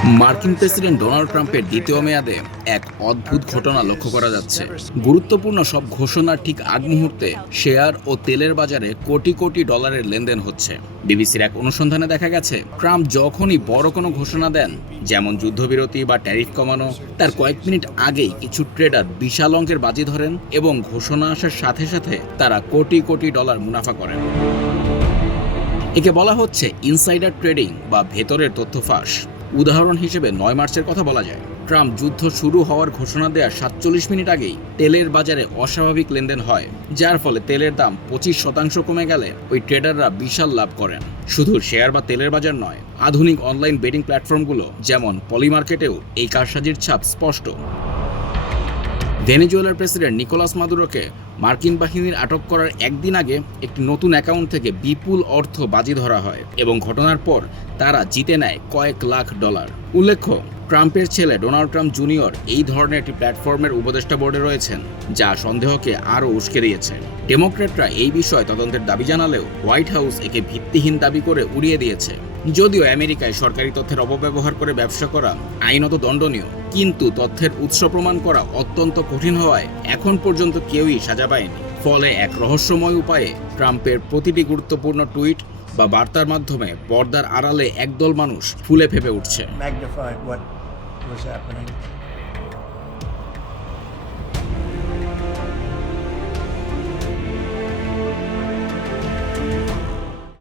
মার্কিন president Donald ট্রাম্পের দ্বিতীয় মেয়াদে এক অদ্ভুত ঘটনা লক্ষ্য করা যাচ্ছে। গুরুত্বপূর্ণ সব ঘোষণার ঠিক আগ মুহূর্তে শেয়ার ও তেলের বাজারে কোটি কোটি ডলারের লেনদেন হচ্ছে। বিবিসির এক অনুসন্ধানে দেখা গেছে, ট্রাম্প যখনই বড় কোনো ঘোষণা দেন, যেমন যুদ্ধবিরতি বা ট্যারিফ কমানো, তার কয়েক মিনিট আগেই কিছু ট্রেডার বিশাল অঙ্কের বাজি ধরেন এবং ঘোষণা আসার সাথে সাথে তারা কোটি কোটি ডলার মুনাফা করেন। একে বলা হচ্ছে ইনসাইডার ট্রেডিং বা ভেতরের তথ্য ফাঁস। উদাহরণ হিসেবে 9 মার্চের কথা বলা যায়। ট্রাম্প যুদ্ধ শুরু হওয়ার ঘোষণা দেওয়ার 47 মিনিট আগেই তেলের বাজারে অস্বাভাবিক লেনদেন হয়, যার ফলে তেলের দাম 25% কমে গেলে ওই ট্রেডাররা বিশাল লাভ করেন। শুধু শেয়ার বা তেলের বাজার নয়, আধুনিক অনলাইন বেটিং প্ল্যাটফর্মগুলো যেমন পলিমার্কেটেও এই কারসাজির ছাপ স্পষ্ট। ভেনেজুয়েলার প্রেসিডেন্ট নিকোলাস মাদুরোকে মার্কিন বাহিনীর আটক করার একদিন আগে একটি নতুন অ্যাকাউন্ট থেকে বিপুল অর্থ বাজি ধরা হয় এবং ঘটনার পর তারা জিতে নেয় কয়েক লাখ ডলার। উল্লেখ্য, ট্রাম্পের ছেলে ডোনাল্ড ট্রাম্প জুনিয়র এই ধরনের একটি প্ল্যাটফর্মের উপদেষ্টা বোর্ডে রয়েছেন, যা সন্দেহকে আরও উস্কে দিয়েছে। ডেমোক্র্যাটরা এই বিষয়ে তদন্তের দাবি জানালেও হোয়াইট হাউস একে ভিত্তিহীন দাবি করে উড়িয়ে দিয়েছে। যদিও আমেরিকায় সরকারি তথ্যের অপব্যবহার করে ব্যবসা করা আইনত দণ্ডনীয়, কিন্তু তথ্যের উৎস প্রমাণ করা অত্যন্ত কঠিন হওয়ায় এখন পর্যন্ত কেউই সাজা পায়নি। ফলে এক রহস্যময় উপায়ে ট্রাম্পের প্রতিটি গুরুত্বপূর্ণ টুইট বা বার্তার মাধ্যমে পর্দার আড়ালে একদল মানুষ ফুলে ফেপে উঠছে। magnified what was happening.